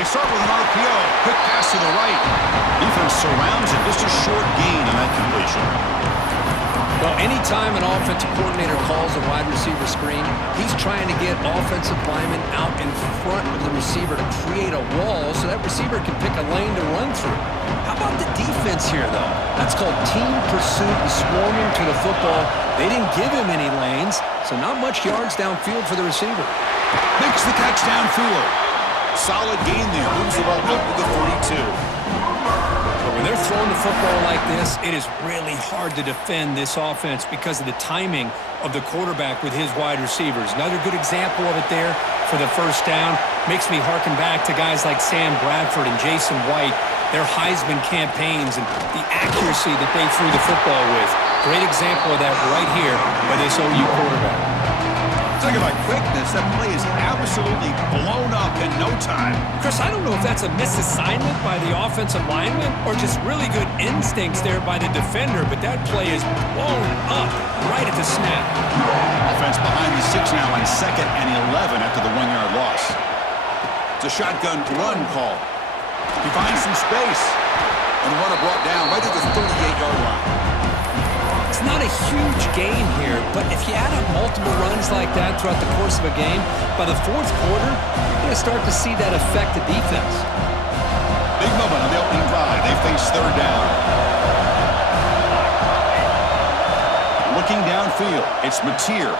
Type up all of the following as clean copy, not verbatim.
They start with an RPO. Quick pass to the right. Defense surrounds it. Just a short gain on that completion. Well, anytime an offensive coordinator calls a wide receiver screen, he's trying to get offensive linemen out in front of the receiver to create a wall so that receiver can pick a lane to run through. How about the defense here, though? That's called team pursuit and swarming to the football. They didn't give him any lanes, so not much yards downfield for the receiver. Makes the catch downfield. Solid gain there. Moves the ball out to the 42. But when they're throwing the football like this, it is really hard to defend this offense because of the timing of the quarterback with his wide receivers. Another good example of it there for the first down. Makes me harken back to guys like Sam Bradford and Jason White, their Heisman campaigns and the accuracy that they threw the football with. Great example of that right here by this OU quarterback. Talking about quickness, that play is absolutely blown up in no time. Chris, I don't know if that's a misassignment by the offensive lineman or just really good instincts there by the defender, but that play is blown up right at the snap. Offense behind the 6 now on 2nd and 11 after the 1-yard loss. It's a shotgun run call. He finds some space. And the runner brought down right at the 38-yard line. It's not a huge gain here, but if you add up multiple runs like that throughout the course of a game, by the 4th quarter, you're going to start to see that affect the defense. Big moment on the opening drive. They face 3rd down. Looking downfield, it's Mateer.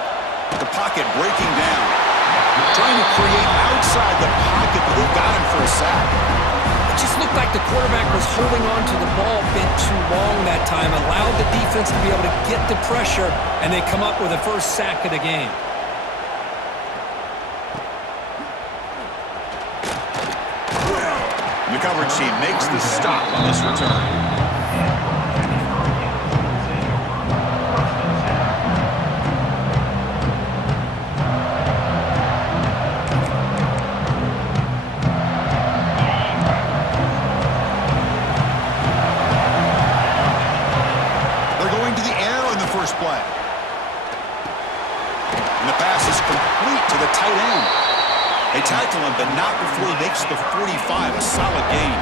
The pocket breaking down. Trying to create outside the pocket, but they got him for a sack. It just looked like the quarterback was holding on to the ball a bit too long that time, allowed the defense to be able to get the pressure, and they come up with a first sack of the game. The coverage team makes the stop on this return. Play. And the pass is complete to the tight end. They tackle him, but not before he makes the 45, a solid gain.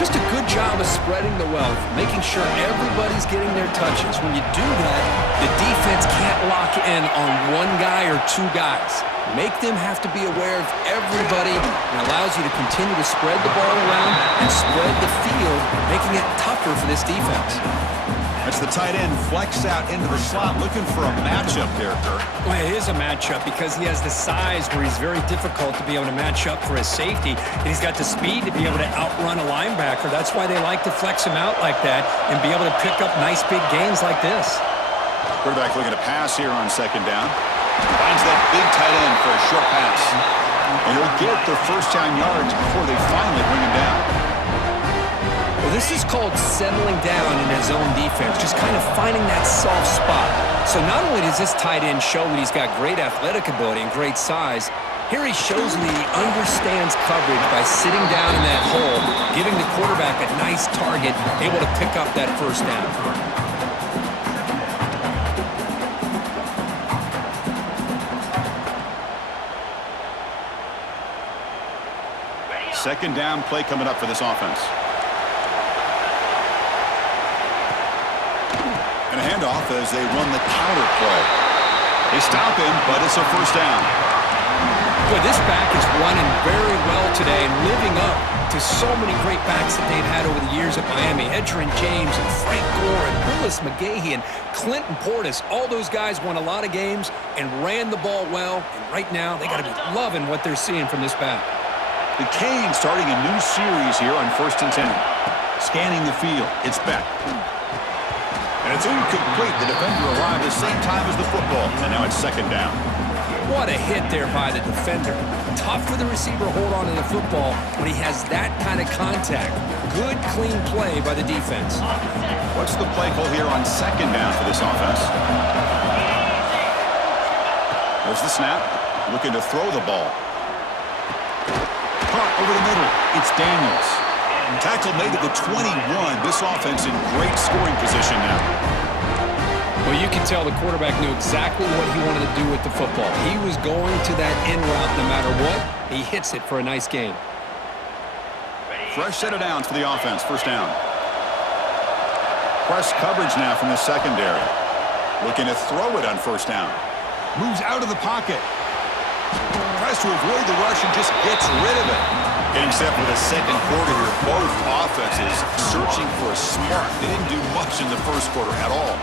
Just a good job of spreading the wealth, making sure everybody's getting their touches. When you do that, the defense can't lock in on one guy or 2 guys. Make them have to be aware of everybody, and allows you to continue to spread the ball around and spread the field, making it tougher for this defense. That's the tight end flex out into the slot, looking for a matchup there, Kirk. Well, it is a matchup because he has the size where he's very difficult to be able to match up for his safety. And he's got the speed to be able to outrun a linebacker. That's why they like to flex him out like that and be able to pick up nice big gains like this. Quarterback looking to pass here on 2nd down. Finds that big tight end for a short pass. And he'll get their first down yards before they finally bring him down. Well, this is called settling down in his own defense, just kind of finding that soft spot. So not only does this tight end show that he's got great athletic ability and great size, here he shows that he understands coverage by sitting down in that hole, giving the quarterback a nice target, able to pick up that first down. 2nd down play coming up for this offense. And a handoff as they run the counter play. They stop him, but it's a first down. Boy, this back is running very well today and living up to so many great backs that they've had over the years at Miami. Edgerrin James and Frank Gore and Willis McGahee and Clinton Portis. All those guys won a lot of games and ran the ball well. And right now, they got to be loving what they're seeing from this back. The Canes starting a new series here on 1st and 10. Scanning the field. It's Beck. And it's incomplete. The defender arrived at the same time as the football. And now it's 2nd down. What a hit there by the defender. Tough for the receiver to hold on to the football when he has that kind of contact. Good, clean play by the defense. What's the play call here on 2nd down for this offense? There's the snap. Looking to throw the ball. Caught over the middle. It's Daniels. Tackle made at the 21. This offense in great scoring position now. Well, you can tell the quarterback knew exactly what he wanted to do with the football. He was going to that end route no matter what. He hits it for a nice gain. Fresh set of downs for the offense. First down. Press coverage now from the secondary. Looking to throw it on first down. Moves out of the pocket. Tries to avoid the rush and just gets rid of it. Getting set for the second quarter here. Both offenses searching for a spark. They didn't do much in the first quarter at all.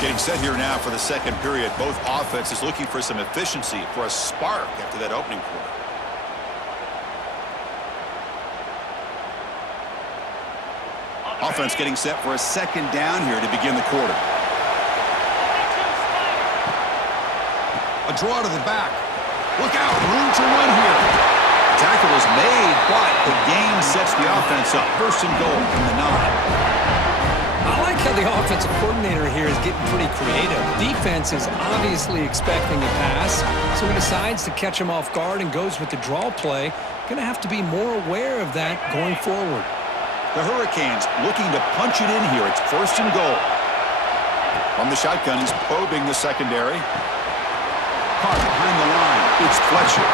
Getting set here now for the second period. Both offenses looking for some efficiency, for a spark after that opening quarter. Offense getting set for a second down here to begin the quarter. A draw to the back. Look out, room to run here. Tackle is made, but the gain sets the offense up. First and goal from the 9. I like how the offensive coordinator here is getting pretty creative. Defense is obviously expecting a pass, so he decides to catch him off guard and goes with the draw play. Going to have to be more aware of that going forward. The Hurricanes looking to punch it in here. It's first and goal. From the shotgun, he's probing the secondary. Caught behind the line. It's Fletcher.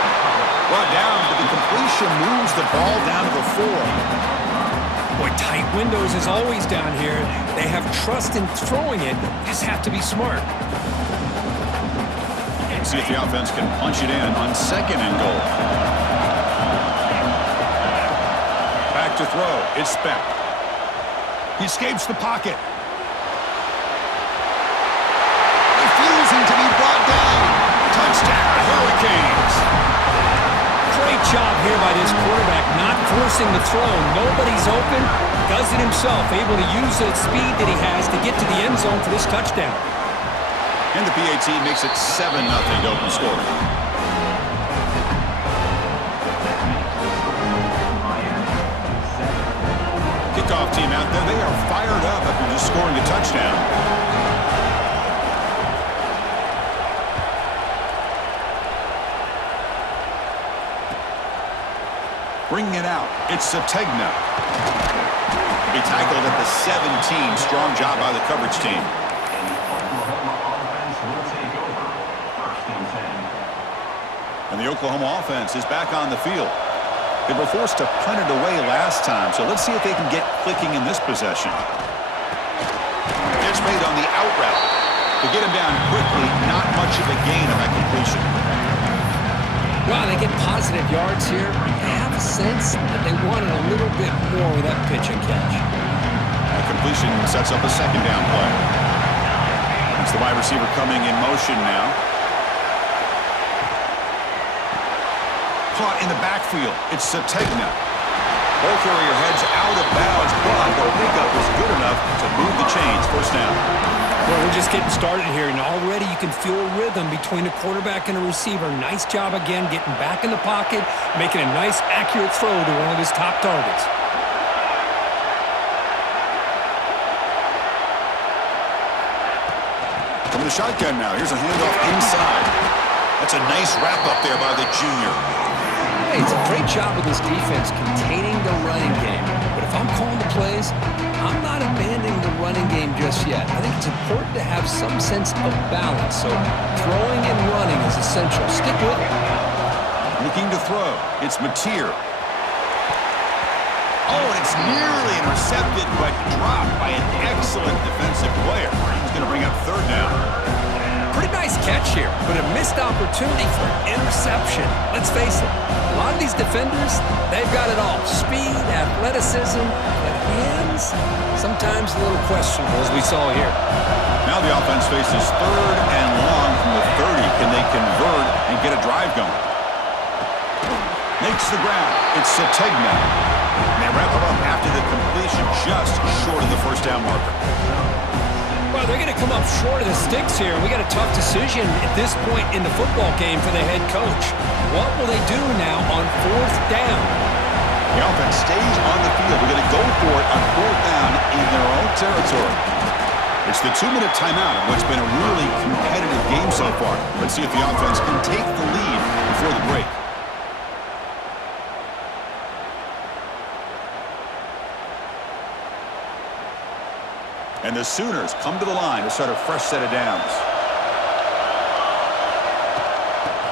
Brought down, but the completion moves the ball down to the 4. Boy, tight windows is always down here. They have trust in throwing it. Just have to be smart. See if the offense can punch it in on second and goal. Back to throw. It's Speck. He escapes the pocket. Refusing to be brought down. Touchdown, Hurricanes. Great job here by this quarterback, not forcing the throw. Nobody's open. Does it himself, able to use the speed that he has to get to the end zone for this touchdown. And the PAT makes it 7-0 open score. Kickoff team out there. They are fired up after just scoring a touchdown. Bringing it out. It's Sategna. He tackled at the 17. Strong job by the coverage team. And the Oklahoma offense is back on the field. They were forced to punt it away last time, so let's see if they can get clicking in this possession. Catch made on the out route. To get him down quickly, not much of a gain on that completion. Wow, they get positive yards here. I have a sense that they wanted a little bit more with that pitch and catch. That completion sets up a second down play. It's the wide receiver coming in motion now. Caught in the backfield. It's Sategna. Ball carrier heads out of bounds, but the pickup was good enough to move the chains. First down. Well, we're just getting started here, and already you can feel a rhythm between a quarterback and a receiver. Nice job again getting back in the pocket, making a nice, accurate throw to one of his top targets. From the shotgun now, here's a handoff inside. That's a nice wrap-up there by the junior. Hey, it's a great job of this defense containing the running game. But if I'm calling the plays, I'm not abandoning the running game just yet. I think it's important to have some sense of balance. So throwing and running is essential. Stick with it. Looking to throw. It's Mateer. Oh, and it's nearly intercepted, but dropped by an excellent defensive player. He's going to bring up third down. Pretty nice catch here, but a missed opportunity for an interception. Let's face it, a lot of these defenders, they've got it all. Speed, athleticism, but hands, sometimes a little questionable, as we saw here. Now the offense faces third and long from the 30. Can they convert and get a drive going? Makes the ground. It's Sategna. And they wrap it up after the completion just short of the first down marker. Well, they're going to come up short of the sticks here. We got a tough decision at this point in the football game for the head coach. What will they do now on fourth down? The offense stays on the field. We're going to go for it on fourth down in their own territory. It's the 2-minute timeout of what's been a really competitive game so far. Let's see if the offense can take the lead before the break. And the Sooners come to the line to start a fresh set of downs.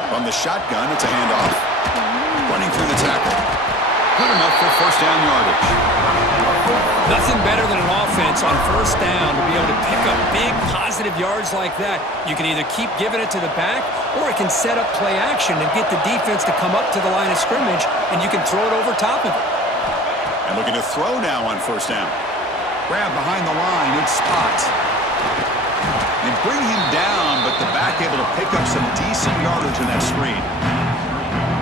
From the shotgun, it's a handoff. Running through the tackle. Good enough for first down yardage. Nothing better than an offense on first down to be able to pick up big positive yards like that. You can either keep giving it to the back, or it can set up play action and get the defense to come up to the line of scrimmage, and you can throw it over top of it. And looking to throw now on first down. Grab behind the line, it's Spot. They bring him down, but the back able to pick up some decent yardage in that screen.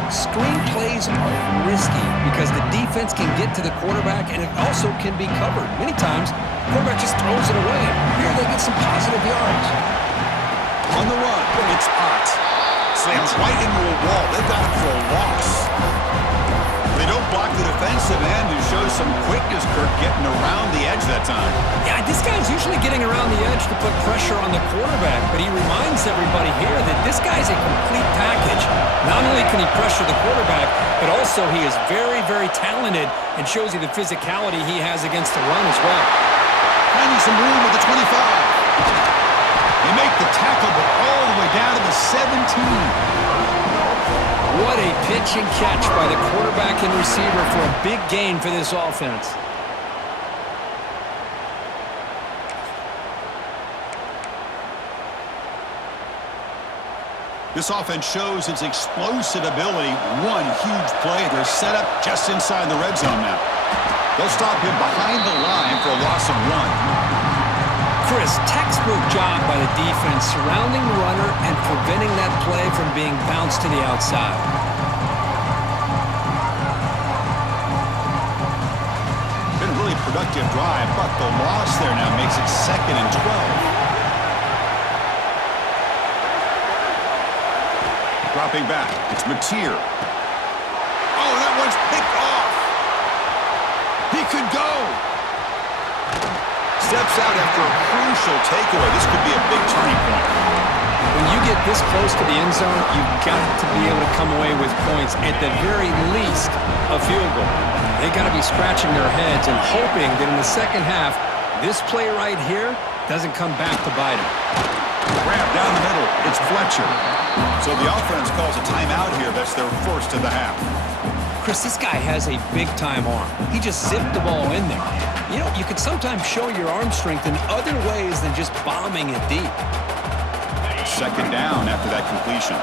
Screen plays are risky because the defense can get to the quarterback, and it also can be covered. Many times, the quarterback just throws it away. Here they get some positive yards. On the run, it's Spot. Slams right into a wall. They've got him for a loss. They don't block the defensive end, who shows some quickness, Kirk, getting around the edge that time. Yeah, this guy's usually getting around the edge to put pressure on the quarterback, but he reminds everybody here that this guy's a complete package. Not only can he pressure the quarterback, but also he is very, very talented and shows you the physicality he has against the run as well. Finding some room at the 25. They make the tackle, but all the way down to the 17. What a pitch and catch by the quarterback and receiver for a big gain for this offense. This offense shows its explosive ability. One huge play. They're set up just inside the red zone now. They'll stop him behind the line for a loss of 1. Chris, textbook job by the defense surrounding the runner and preventing that play from being bounced to the outside. Been a really productive drive, but the loss there now makes it 2nd and 12. Dropping back, it's Mateer. Oh, that one's picked off. He could go. Steps out after a crucial takeaway. This could be a big turning point. When you get this close to the end zone, you've got to be able to come away with points, at the very least a field goal. They got to be scratching their heads and hoping that in the second half, this play right here doesn't come back to bite them. Grab down the middle. It's Fletcher. So the offense calls a timeout here. That's their first of the half. Chris, this guy has a big-time arm. He just zipped the ball in there. You know, you can sometimes show your arm strength in other ways than just bombing it deep. 2nd down after that completion.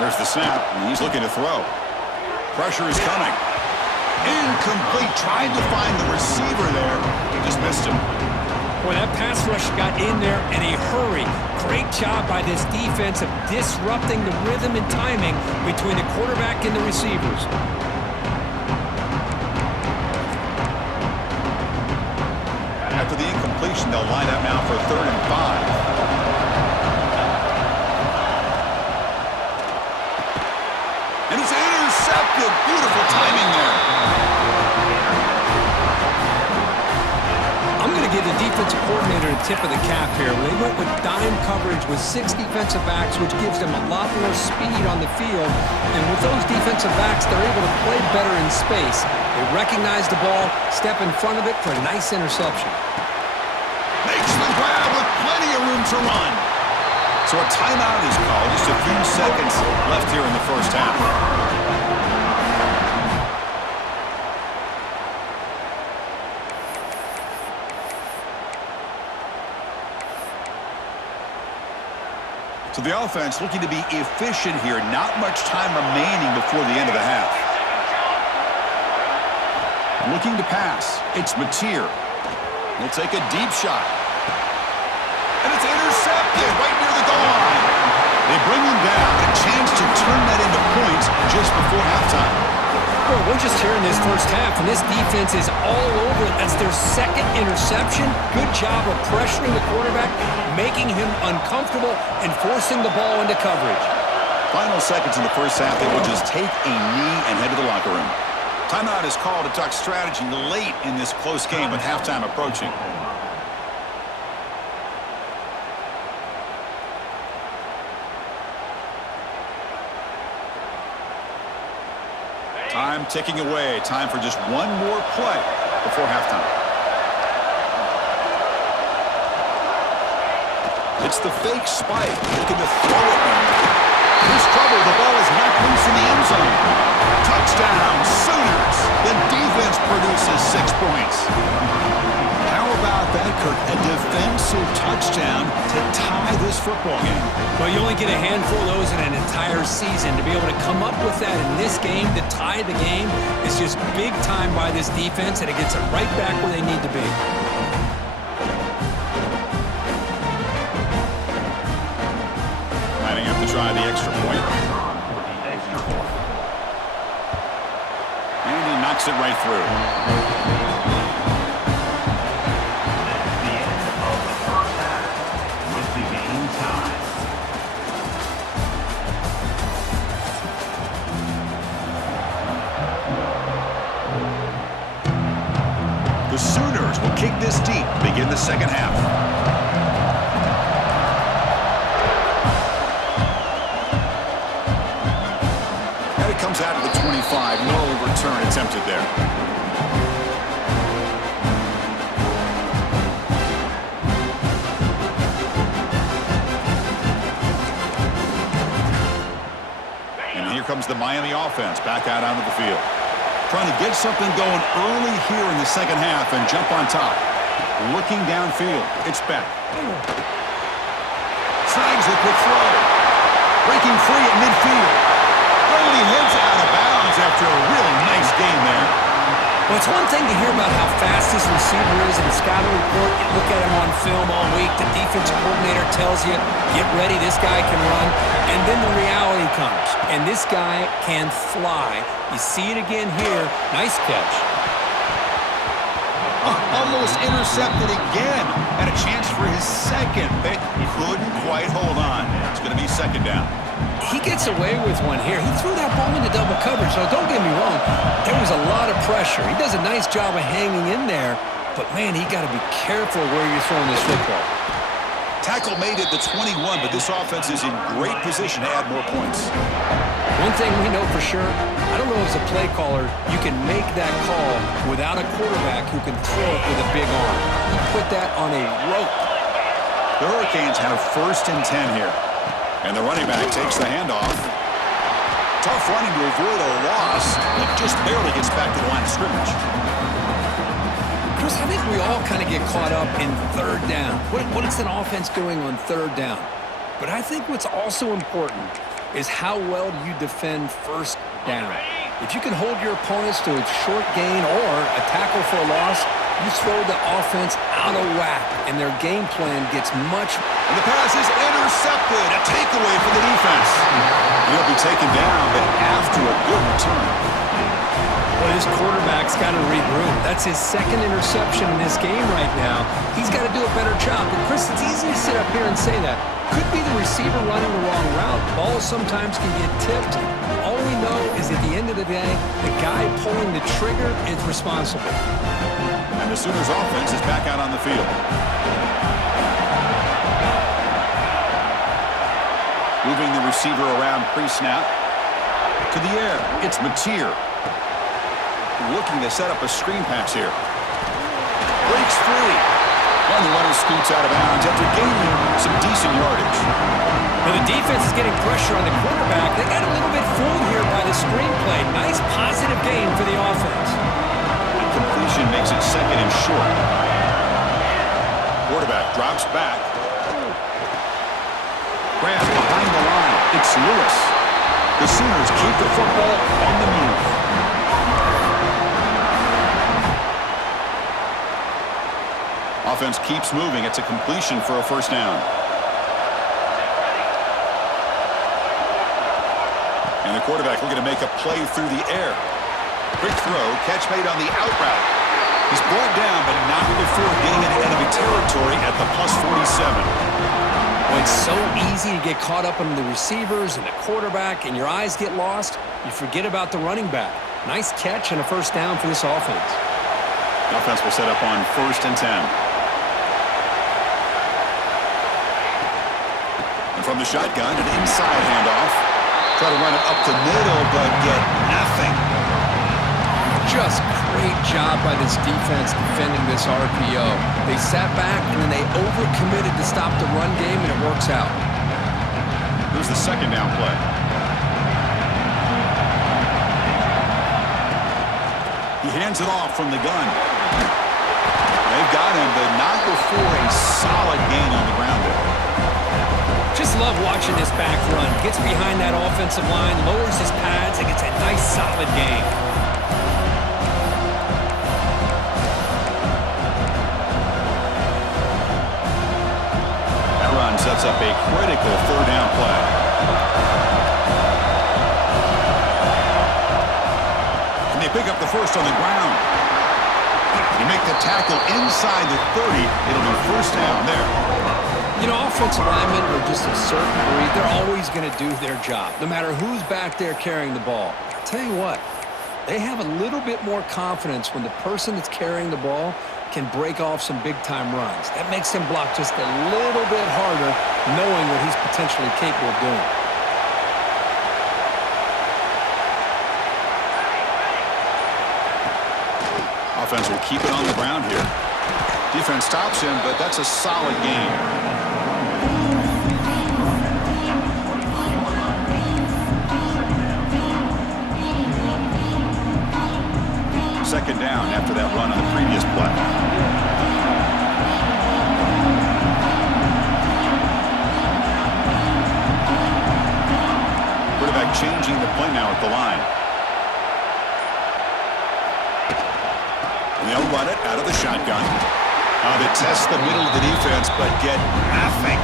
There's the snap, and he's looking to throw. Pressure is coming. Incomplete. Tried to find the receiver there. He just missed him. Boy, that pass rush got in there in a hurry. Great job by this defense of disrupting the rhythm and timing between the quarterback and the receivers. After the incompletion, they'll line up now for 3rd and 5. And it's intercepted. Beautiful timing there. I'm going to give the defensive coordinator a tip of the cap here. They went with dime coverage with 6 defensive backs, which gives them a lot more speed on the field. And with those defensive backs, they're able to play better in space. They recognize the ball, step in front of it for a nice interception. Makes the grab with plenty of room to run. So a timeout is called. Just a few seconds left here in the first half. So the offense looking to be efficient here. Not much time remaining before the end of the half. Looking to pass. It's Mateer. He'll take a deep shot. And it's intercepted right near the goal line. They bring him down. A chance to turn that into points just before halftime. Well, we're just here in this first half, and this defense is all over it. That's their 2nd interception. Good job of pressuring the quarterback, making him uncomfortable, and forcing the ball into coverage. Final seconds in the first half, they will just take a knee and head to the locker room. Timeout is called to talk strategy late in this close game with halftime approaching. Time ticking away. Time for just one more play before halftime. It's the fake spike. Looking to throw it now. Here's trouble. The ball is knocked loose in the end zone. Touchdown, Sooners. The defense produces 6 points. How about that, Kirk? A defensive touchdown to tie this football game. Well, you only get a handful of those in an entire season. To be able to come up with that in this game, to tie the game, is just big time by this defense, and it gets them right back where they need to be. Lining up to try the extra point. And he knocks it right through. The Sooners will kick this deep to begin the second half. And it comes out of the 25. No return attempted there. And here comes the Miami offense back out onto the field. Trying to get something going early here in the second half and jump on top. Looking downfield. It's back. Snags it with throw. Breaking free at midfield. Oh, he heads out of bounds after a really nice game there. Well, it's one thing to hear about how fast this receiver is in the scouting report. You look at him on film all week. The defensive coordinator tells you, get ready, this guy can run. And then the reality comes. And this guy can fly. You see it again here. Nice catch. Almost intercepted again. Had a chance for his second, but couldn't quite hold on. It's going to be second down. He gets away with one here. He threw that ball into double coverage. So don't get me wrong. There was a lot of pressure. He does a nice job of hanging in there. But, man, he got to be careful where you're throwing this football. Tackle made it to 21, but this offense is in great position to add more points. One thing we know for sure, I don't know as a play caller, you can make that call without a quarterback who can throw it with a big arm. He put that on a rope. The Hurricanes have 1st and 10 here. And the running back takes the handoff. Tough running to avoid a loss, but just barely gets back to the line of scrimmage. Chris, I think we all kind of get caught up in third down. What is an offense doing on third down? But I think what's also important is how well do you defend first down. If you can hold your opponents to a short gain or a tackle for a loss, you throw the offense out of whack, and their game plan gets much. And the pass is intercepted. A takeaway for the defense. He'll be taken down, but after a good return. Well, his quarterback's got to regroup. That's his second interception in this game right now. He's got to do a better job. But, Chris, it's easy to sit up here and say that. Could be the receiver running the wrong route. Balls sometimes can get tipped. All we know is at the end of the day, the guy pulling the trigger is responsible. And the Sooners offense is back out on the field. Moving the receiver around pre-snap. To the air. It's Mateer. Looking to set up a screen pass here. Breaks free. And the runner scoots out of bounds after gaining some decent yardage. Well, the defense is getting pressure on the quarterback. They got a little bit fooled here by the screenplay. Nice positive gain for the offense. Completion makes it second and short. Quarterback drops back. Grab behind the line. It's Lewis. The Sooners keep the football on the move. Offense keeps moving. It's a completion for a first down. And the quarterback looking to make a play through the air. Quick throw, catch made on the out route. He's brought down, but not before getting into enemy territory at the +47. Well, it's so easy to get caught up in the receivers and the quarterback, and your eyes get lost. You forget about the running back. Nice catch and a first down for this offense. The offense will set up on 1st and 10. And from the shotgun, an inside handoff. Try to run it up the middle, but get nothing. Just great job by this defense defending this RPO. They sat back, and then they overcommitted to stop the run game, and it works out. Here's the second down play. He hands it off from the gun. They've got him, but not before a solid gain on the ground there. Just love watching this back run. Gets behind that offensive line, lowers his pads, and gets a nice solid gain. That run sets up a critical third down play. And they pick up the first on the ground. They make the tackle inside the 30. It'll be first down there. You know, offensive linemen are just a certain breed. They're always going to do their job, no matter who's back there carrying the ball. I'll tell you what, they have a little bit more confidence when the person that's carrying the ball can break off some big-time runs. That makes him block just a little bit harder, knowing what he's potentially capable of doing. Offense will keep it on the ground here. Defense stops him, but that's a solid gain. Second down after that run on the previous play. Quarterback changing the play now at the line. And they'll run it out of the shotgun. They test the middle of the defense, but get nothing.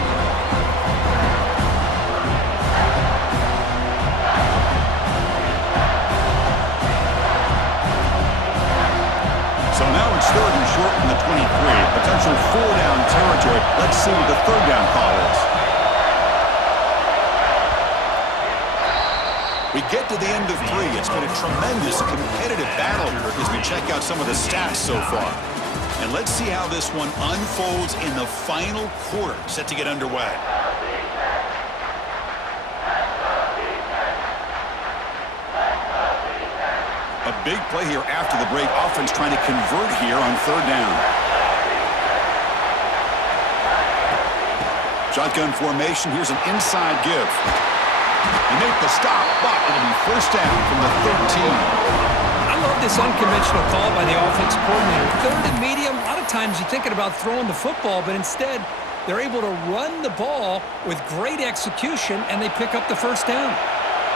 So now it's third and short from the 23. Potential four-down territory. Let's see what the third down call is. We get to the end of three. It's been a tremendous competitive battle here as we check out some of the stats so far. And let's see how this one unfolds in the final quarter, set to get underway. A big play here after the break. Offense trying to convert here on third down. Shotgun formation. Here's an inside give. They make the stop, but it'll be first down from the 13. I love this unconventional call by the offensive coordinator. Third and medium, a lot of times you're thinking about throwing the football, but instead they're able to run the ball with great execution, and they pick up the first down.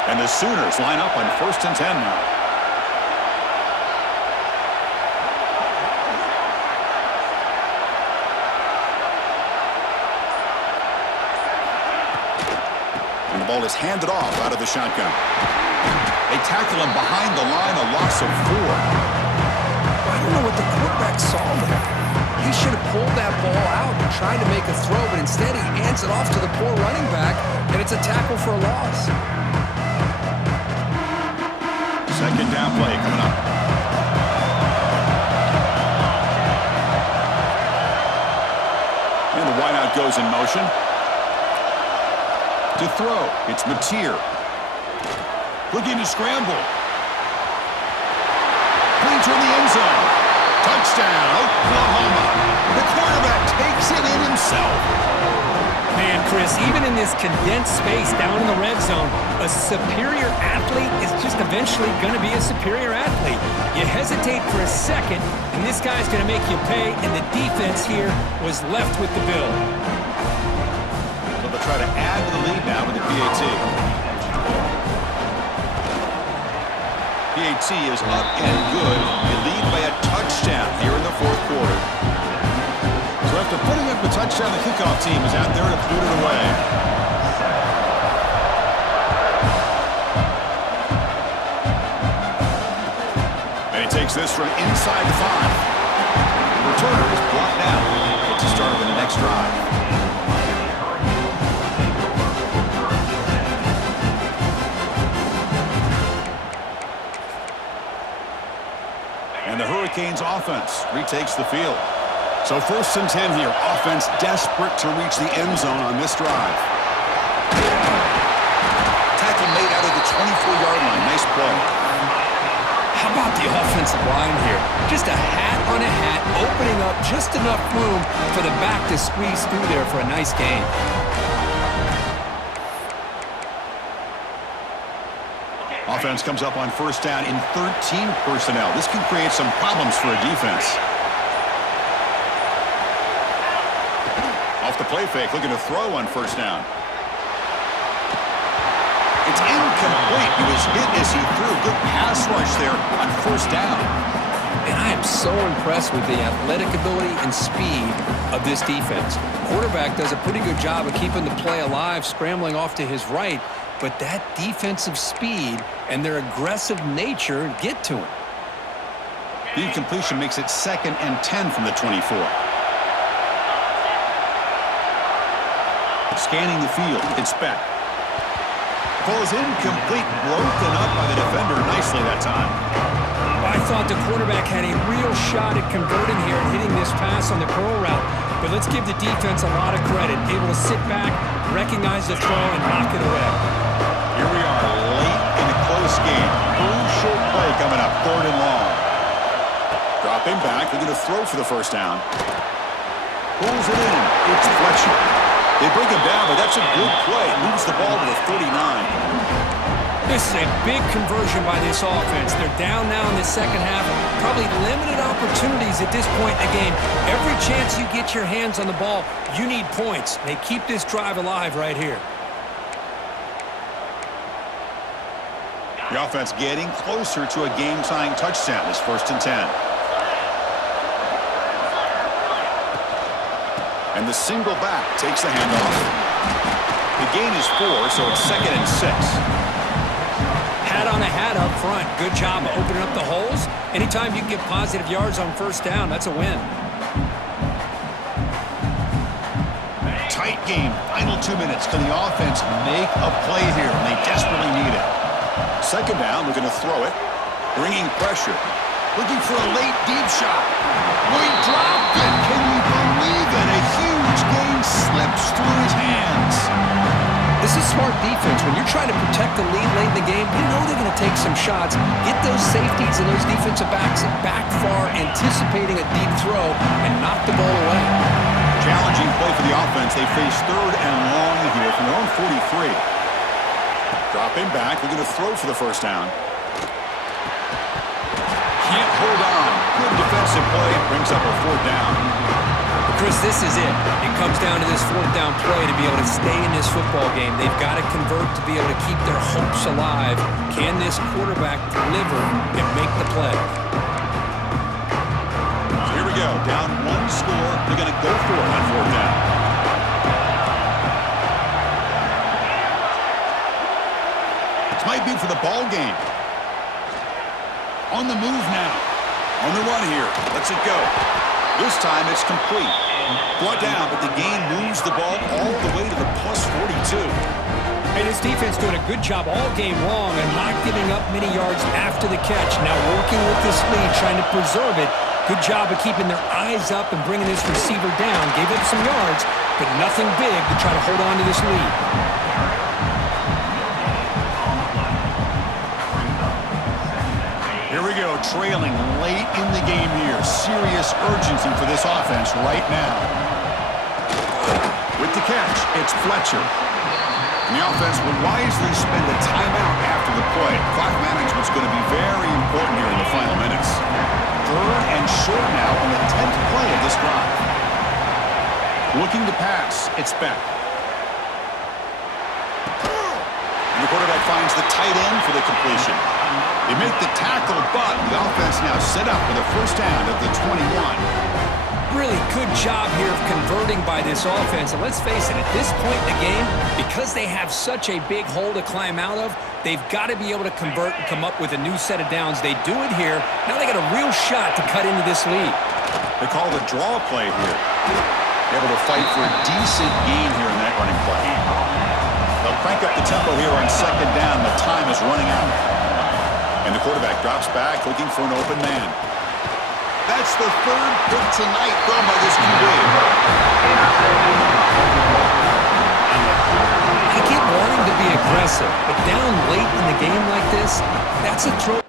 And the Sooners line up on first and 10 now. And the ball is handed off out of the shotgun. They tackle him behind the line, a loss of 4. I don't know what the quarterback saw there. He should have pulled that ball out and tried to make a throw, but instead he hands it off to the poor running back, and it's a tackle for a loss. Second down play coming up. And the wideout goes in motion. To throw, it's Mateer. Looking to scramble. Clean toward the end zone. Touchdown, Oklahoma. The quarterback takes it in himself. Man, Chris, even in this condensed space down in the red zone, a superior athlete is just eventually going to be a superior athlete. You hesitate for a second, and this guy's going to make you pay, and the defense here was left with the bill. So they'll try to add to the lead now with the PAT. PAT is up and good. They lead by a touchdown here in the fourth quarter. So after putting up the touchdown, the kickoff team is out there to boot it away. And he takes this from inside the 5. The returner is blocked out. Gets to start with the next drive. And the Hurricanes offense retakes the field. So first and 10 here. Offense desperate to reach the end zone on this drive. Tackle made out of the 24-yard line. Nice play. How How about the offensive line here? Just a hat on a hat, opening up just enough room for the back to squeeze through there for a nice gain. Offense comes up on first down in 13 personnel. This can create some problems for a defense. Off the play fake, looking to throw on first down. It's incomplete. He was hit as he threw. Good pass rush there on first down. And I am so impressed with the athletic ability and speed of this defense. Quarterback does a pretty good job of keeping the play alive, scrambling off to his right, but that defensive speed and their aggressive nature get to him. The incompletion makes it 2nd and 10 from the 24. Scanning the field, it's Beck. Falls incomplete, broken up by the defender nicely that time. I thought the quarterback had a real shot at converting here and hitting this pass on the curl route, but let's give the defense a lot of credit. Able to sit back, recognize the throw, and knock it away. Here we are, late in a close game. Crucial play coming up, 3rd and long. Dropping back, they're going to throw for the first down. Pulls it in, it's Fletcher. They bring him down, but that's a good play. Moves the ball to the 39. This is a big conversion by this offense. They're down now in the second half. Probably limited opportunities at this point in the game. Every chance you get your hands on the ball, you need points. They keep this drive alive right here. The offense getting closer to a game-tying touchdown. This 1st and 10. And the single back takes the handoff. The gain is 4, so it's 2nd and 6. Hat on a hat up front. Good job of opening up the holes. Anytime you can get positive yards on first down, that's a win. Tight game. Final 2 minutes. Can the offense make a play here? And they desperately need it. 2nd down, they're going to throw it. Bringing pressure. Looking for a late deep shot. We dropped it. Can you believe it? A huge gain slips through his hands. This is smart defense. When you're trying to protect the lead late in the game, you know they're going to take some shots, get those safeties and those defensive backs back far, anticipating a deep throw, and knock the ball away. Challenging play for the offense. They face 3rd and long here from their own 43. Dropping back. They're going to throw for the first down. Can't hold on. Good defensive play. Brings up a 4th down. Chris, this is it. It comes down to this 4th down play to be able to stay in this football game. They've got to convert to be able to keep their hopes alive. Can this quarterback deliver and make the play? So here we go. Down 1 score. They're going to go for it on 4th down. This might be for the ball game. On the move now. On the run here. Lets it go. This time it's complete. Brought down, but the gain moves the ball all the way to the plus 42. Hey, this defense doing a good job all game long and not giving up many yards after the catch. Now working with this lead, trying to preserve it. Good job of keeping their eyes up and bringing this receiver down. Gave up some yards, but nothing big to try to hold on to this lead. Here we go, trailing late in the game here. Serious urgency for this offense right now. With the catch, it's Fletcher. And the offense will wisely spend a timeout after the play. Clock management's going to be very important here in the final minutes. 3rd and short now on the 10th play of this drive. Looking to pass, it's Beck. And the quarterback finds the tight end for the completion. They make the tackle, but the offense now set up with a first down at the 21. Really good job here of converting by this offense. And let's face it, at this point in the game, because they have such a big hole to climb out of, they've got to be able to convert and come up with a new set of downs. They do it here. Now they got a real shot to cut into this lead. They call the draw play here. Able to fight for a decent gain here in that running play. They'll crank up the tempo here on 2nd down. The time is running out. And the quarterback drops back, looking for an open man. That's the 3rd pick tonight thrown by this QB. I keep wanting to be aggressive, but down late in the game like this, that's a throw.